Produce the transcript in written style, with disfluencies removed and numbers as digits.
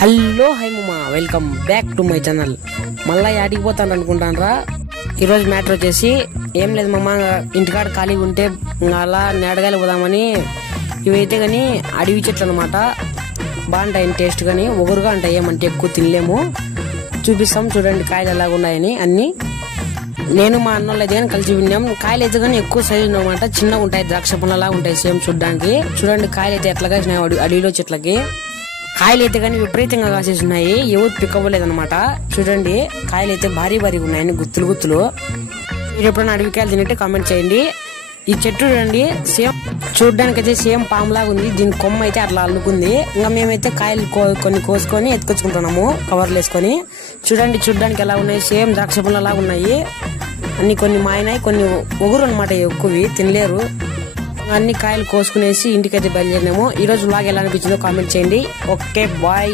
Hello hi మమ్మా, welcome back to my channel. మళ్ళీ ఆడిపోతాను అనుకుంటానరా. ఈరోజు మ్యాటర్ వచ్చేసి ఏం లేదు మమ్మ, ఇంటికాడ ఖాళీగా ఉంటే అలా నేడగాలి పోదామని. ఇవైతే కానీ అడవి చెట్లు అనమాట, బాగుంటాయి టేస్ట్, కానీ ఒగురుగా ఉంటాయి, ఏమంటే ఎక్కువ తినలేము. చూపిస్తాం చూడండి కాయలు ఎలాగ ఉన్నాయని అన్ని. నేను మా అన్నోళ్ళు అయితే కానీ కలిసి విన్నాం. కాయలు అయితే కానీ ఎక్కువ సైజు ఉన్నమాట, చిన్నగా ఉంటాయి, ద్రాక్ష పండ్లలా ఉంటాయి సేమ్ చూడడానికి. చూడండి కాయలు అయితే ఎట్లా కాసినాయి అడవిలో చెట్లకి. కాయలు అయితే కానీ విపరీతంగా కాసేసి ఉన్నాయి, ఎవరు పిక్కవలేదన్నమాట. చూడండి కాయలు అయితే భారీ భారీగా ఉన్నాయని గుత్తులు గుత్తులు. మీరు ఎప్పుడైనా అడవికాయలు తింటే కామెంట్ చేయండి. ఈ చెట్టు చూడండి, సేమ్ చూడడానికి అయితే సేమ్ పాములాగా ఉంది. దీని కొమ్మ అయితే అట్లా అల్లుకుంది. ఇంకా మేమైతే కాయలు కొన్ని కోసుకొని ఎత్తుకొచ్చుకుంటున్నాము కవర్లు వేసుకొని. చూడండి చూడడానికి ఎలా ఉన్నాయి, సేమ్ ద్రాక్ష పండ్లలా ఉన్నాయి. అన్ని కొన్ని మాయినాయి, కొన్ని ఒగురు అనమాట, ఎక్కువ తినలేరు. అన్ని కాయలు కోసుకునేసి ఇంటికైతే బయలుదేరినాము. ఈ రోజు వ్లాగ్ ఎలా అనిపించిందో కామెంట్ చేయండి. Okay bye.